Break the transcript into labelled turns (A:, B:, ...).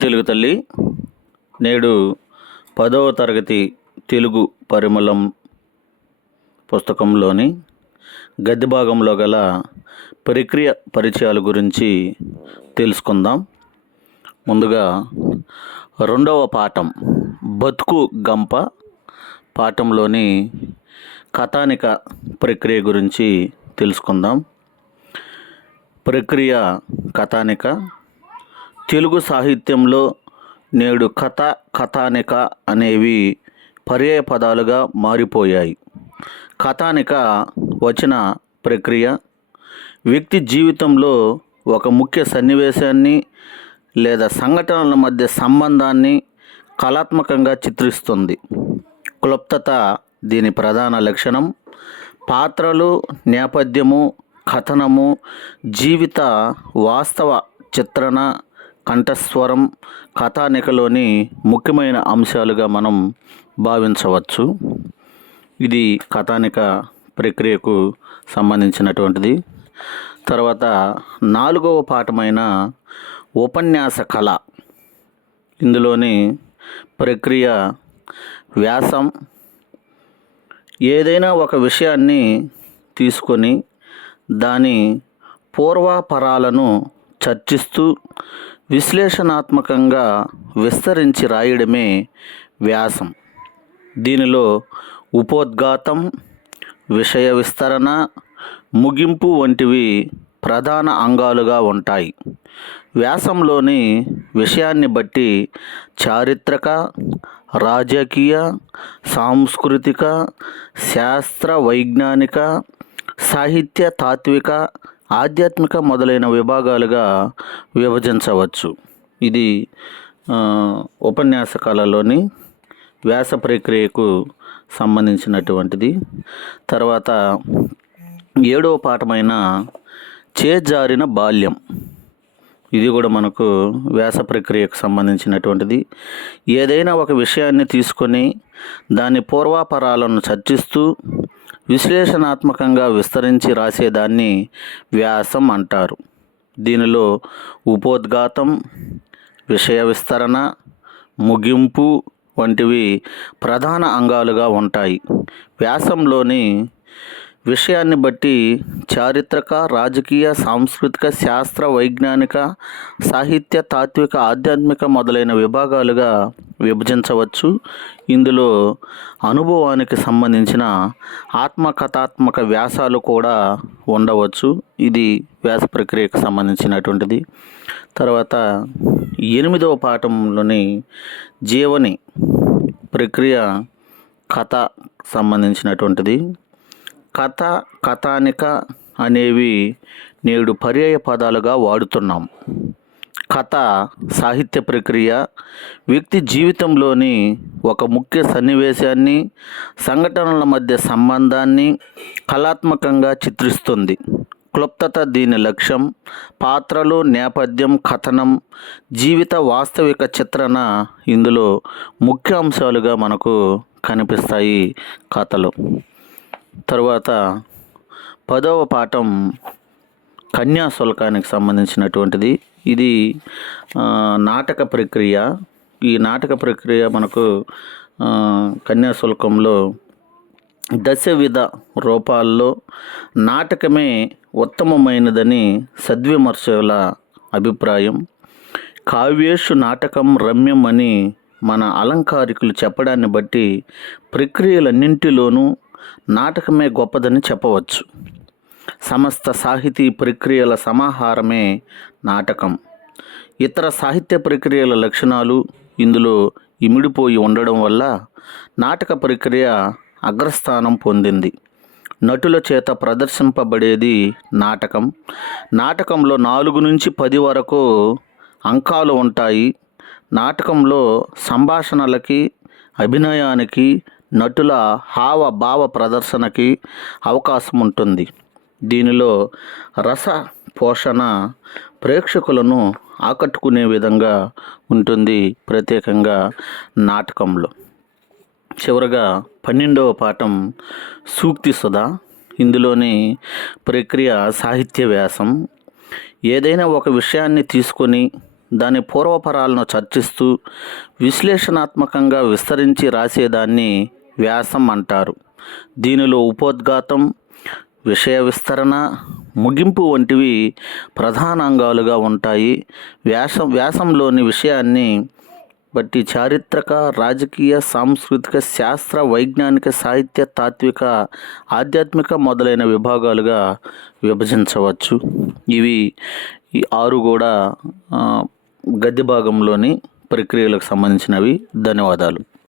A: తెలుగు తల్లి నేడు పదవ తరగతి తెలుగు పరిమళం పుస్తకంలోని గద్ది భాగంలో గల ప్రక్రియ పరిచయాల గురించి తెలుసుకుందాం. ముందుగా రెండవ పాఠం బతుకు గంప పాఠంలోని కథానిక ప్రక్రియ గురించి తెలుసుకుందాం. ప్రక్రియ కథానిక తెలుగు సాహిత్యంలో నేడు కథ కథానిక అనేవి పర్యాయ పదాలుగా మారిపోయాయి. కథానిక వచన ప్రక్రియ వ్యక్తి జీవితంలో ఒక ముఖ్య సన్నివేశాన్ని లేదా సంఘటనల మధ్య సంబంధాన్ని కళాత్మకంగా చిత్రిస్తుంది. క్లుప్తత దీని ప్రధాన లక్షణం పాత్రలు నేపథ్యము కథనము జీవిత వాస్తవ చిత్రణ కంఠస్వరం కథానికలోని ముఖ్యమైన అంశాలుగా మనం భావించవచ్చు. ఇది కథానిక ప్రక్రియకు సంబంధించినటువంటిది. తర్వాత నాలుగవ పాఠమైన ఉపన్యాస కళ. ఇందులోని ప్రక్రియ వ్యాసం. ఏదైనా ఒక విషయాన్ని తీసుకొని దాని పూర్వాపరాలను చర్చిస్తూ విశ్లేషణాత్మకంగా విస్తరించి రాయడమే వ్యాసం. దీనిలో ఉపోద్ఘాతం విషయ విస్తరణ ముగింపు వంటివి ప్రధాన అంగాలుగా ఉంటాయి. వ్యాసంలోని విషయాన్ని బట్టి చారిత్రక రాజకీయ సాంస్కృతిక శాస్త్ర వైజ్ఞానిక సాహిత్య తాత్విక ఆధ్యాత్మిక మొదలైన విభాగాలుగా విభజించవచ్చు. ఇది ఉపన్యాస కళలోని వ్యాస ప్రక్రియకు సంబంధించినటువంటిది. తర్వాత ఏడవ పాఠమైన చేజారిన బాల్యం. ఇది కూడా మనకు వ్యాస ప్రక్రియకు సంబంధించినటువంటిది. ఏదైనా ఒక విషయాన్ని తీసుకొని దాని పూర్వాపరాలను చర్చిస్తూ విశ్లేషణాత్మకంగా విస్తరించి రాసేదాన్ని వ్యాసం అంటారు. దీనిలో ఉపోద్ఘాతం విషయ విస్తరణ ముగింపు వంటివి ప్రధాన అంగాలుగా ఉంటాయి. వ్యాసంలోని విషయాన్ని బట్టి చారిత్రక రాజకీయ సాంస్కృతిక శాస్త్ర వైజ్ఞానిక సాహిత్య తాత్విక ఆధ్యాత్మిక మొదలైన విభాగాలుగా విభజించవచ్చు. ఇందులో అనుభవానికి సంబంధించిన ఆత్మకథాత్మక వ్యాసాలు కూడా ఉండవచ్చు. ఇది వ్యాస ప్రక్రియకు సంబంధించినటువంటిది. తర్వాత ఎనిమిదవ పాఠంలోని జీవని ప్రక్రియ కథ సంబంధించినటువంటిది. కథ కథానిక అనేవి నేడు పర్యాయ పదాలుగా వాడుతున్నాం. కథ సాహిత్య ప్రక్రియ వ్యక్తి జీవితంలోని ఒక ముఖ్య సన్నివేశాన్ని సంఘటనల మధ్య సంబంధాన్ని కళాత్మకంగా చిత్రిస్తుంది. క్లుప్తత దీని లక్ష్యం పాత్రలు నేపథ్యం కథనం జీవిత వాస్తవిక చిత్రణ ఇందులో ముఖ్య అంశాలుగా మనకు కనిపిస్తాయి కథలు. తరువాత పదవ పాఠం కన్యాశుల్కానికి సంబంధించినటువంటిది. ఇది నాటక ప్రక్రియ. ఈ నాటక ప్రక్రియ మనకు కన్యాశుల్కంలో కన్యాశుల్కంలో దశవిధ రూపాల్లో నాటకమే ఉత్తమమైనదని సద్విమర్శల అభిప్రాయం. కావ్యేషు నాటకం రమ్యం అని మన అలంకారికులు చెప్పడాన్ని బట్టి ప్రక్రియలన్నింటిలోనూ నాటకమే గొప్పదని చెప్పవచ్చు. సమస్త సాహితీ ప్రక్రియల సమాహారమే నాటకం. ఇతర సాహిత్య ప్రక్రియల లక్షణాలు ఇందులో ఇమిడిపోయి ఉండడం వల్ల నాటక ప్రక్రియ అగ్రస్థానం పొందింది. నటుల చేత ప్రదర్శింపబడేది నాటకం. నాటకంలో నాలుగు నుంచి పది వరకు అంకాలు ఉంటాయి. నాటకంలో సంభాషణలకి అభినయానికి నటుల హావ భావ ప్రదర్శనకి అవకాశం ఉంటుంది. దీనిలో రస పోషణ ప్రేక్షకులను ఆకట్టుకునే విధంగా ఉంటుంది ప్రత్యేకంగా నాటకంలో. చివరగా పన్నెండవ పాఠం సూక్తి సుధా. ఇందులోని ప్రక్రియ సాహిత్య వ్యాసం. ఏదైనా ఒక విషయాన్ని తీసుకొని దాని పూర్వపరాలను చర్చిస్తూ విశ్లేషణాత్మకంగా విస్తరించి రాసేదాన్ని వ్యాసం అంటారు. దీనిలో ఉపోద్ఘాతం విషయ విస్తరణ ముగింపు వంటివి ప్రధాన అంగాలుగా ఉంటాయి. వ్యాసం వ్యాసంలోని విషయాన్ని బట్టి చారిత్రక రాజకీయ సాంస్కృతిక శాస్త్ర వైజ్ఞానిక సాహిత్య తాత్విక ఆధ్యాత్మిక మొదలైన విభాగాలుగా విభజించవచ్చు. ఇవి ఈ ఆరు కూడా గది గద్య భాగంలోని ప్రక్రియలకు సంబంధించినవి. ధన్యవాదాలు.